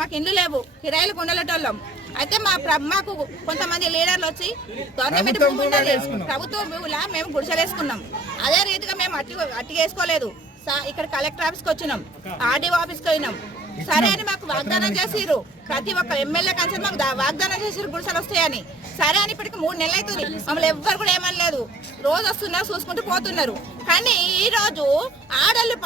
మాకు ఇండ్లు లేవు, కిరాయిలు ఉండేటోళ్ళం. అయితే మాకు కొంతమంది లీడర్లు వచ్చి గవర్నమెంట్ భూమి ఉండాలి, ప్రభుత్వ భూములా మేము గుడిసెలేసుకున్నాం. అదే రీతిగా మేము అట్టి వేసుకోలేదు. ఇక్కడ కలెక్టర్ ఆఫీస్కి వచ్చినాం, ఆర్డీఓ ఆఫీస్కి పోయినాం. సరే అని మాకు వాగ్దానం చేసిర్రు, ప్రతి ఒక్క ఎమ్మెల్యే కన్సల్ మాకు వాగ్దానం చేసిర్రు గుడిసెలు వస్తాయని. సరే అని ఇప్పటికి 3 నెలలు అవుతుంది, మమ్మల్ని ఎవ్వరు కూడా ఏమనలేదు. రోజు వస్తున్నారు, చూసుకుంటూ పోతున్నారు. కానీ ఈ రోజు ఆడళ్ళు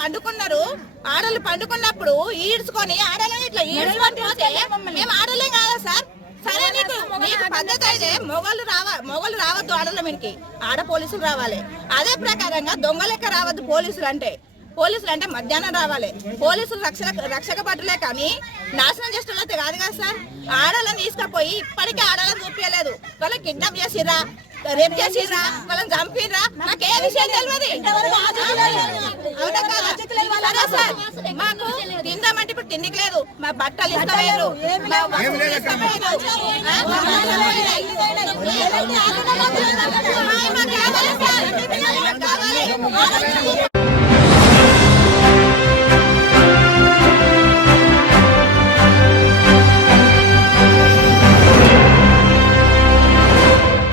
పండుకున్నప్పుడు ఈడ్చుకొని ఆడలని ఇట్లా ఈడ్చుకొని పోతే మేము ఆడలే కాదా సార్? సరే నీకు పద్ధతి అయితే మొగలు రావద్దు ఆడల మీదకి, ఆడ పోలీసులు రావాలి. అదే ప్రకారంగా దొంగ లెక్క రావద్దు పోలీసులు అంటే మధ్యాహ్నం రావాలి. పోలీసులు రక్షక పట్టులే కానీ నాశనం చేస్తున్నట్టు కాదు కదా సార్. ఆడలను తీసుకుపోయి ఇప్పటికీ ఆడలను చూపించలేదు. వాళ్ళని కిడ్నాప్ చేసిర్రా, రేప్ చేసిర్రా, వాళ్ళని చంపిర్రా, నాకే విషయం తెలియదు. మాకు తిందామంటే ఇప్పుడు తిండికి లేదు, మా బట్టలు ఇష్టమయ్యారు, మా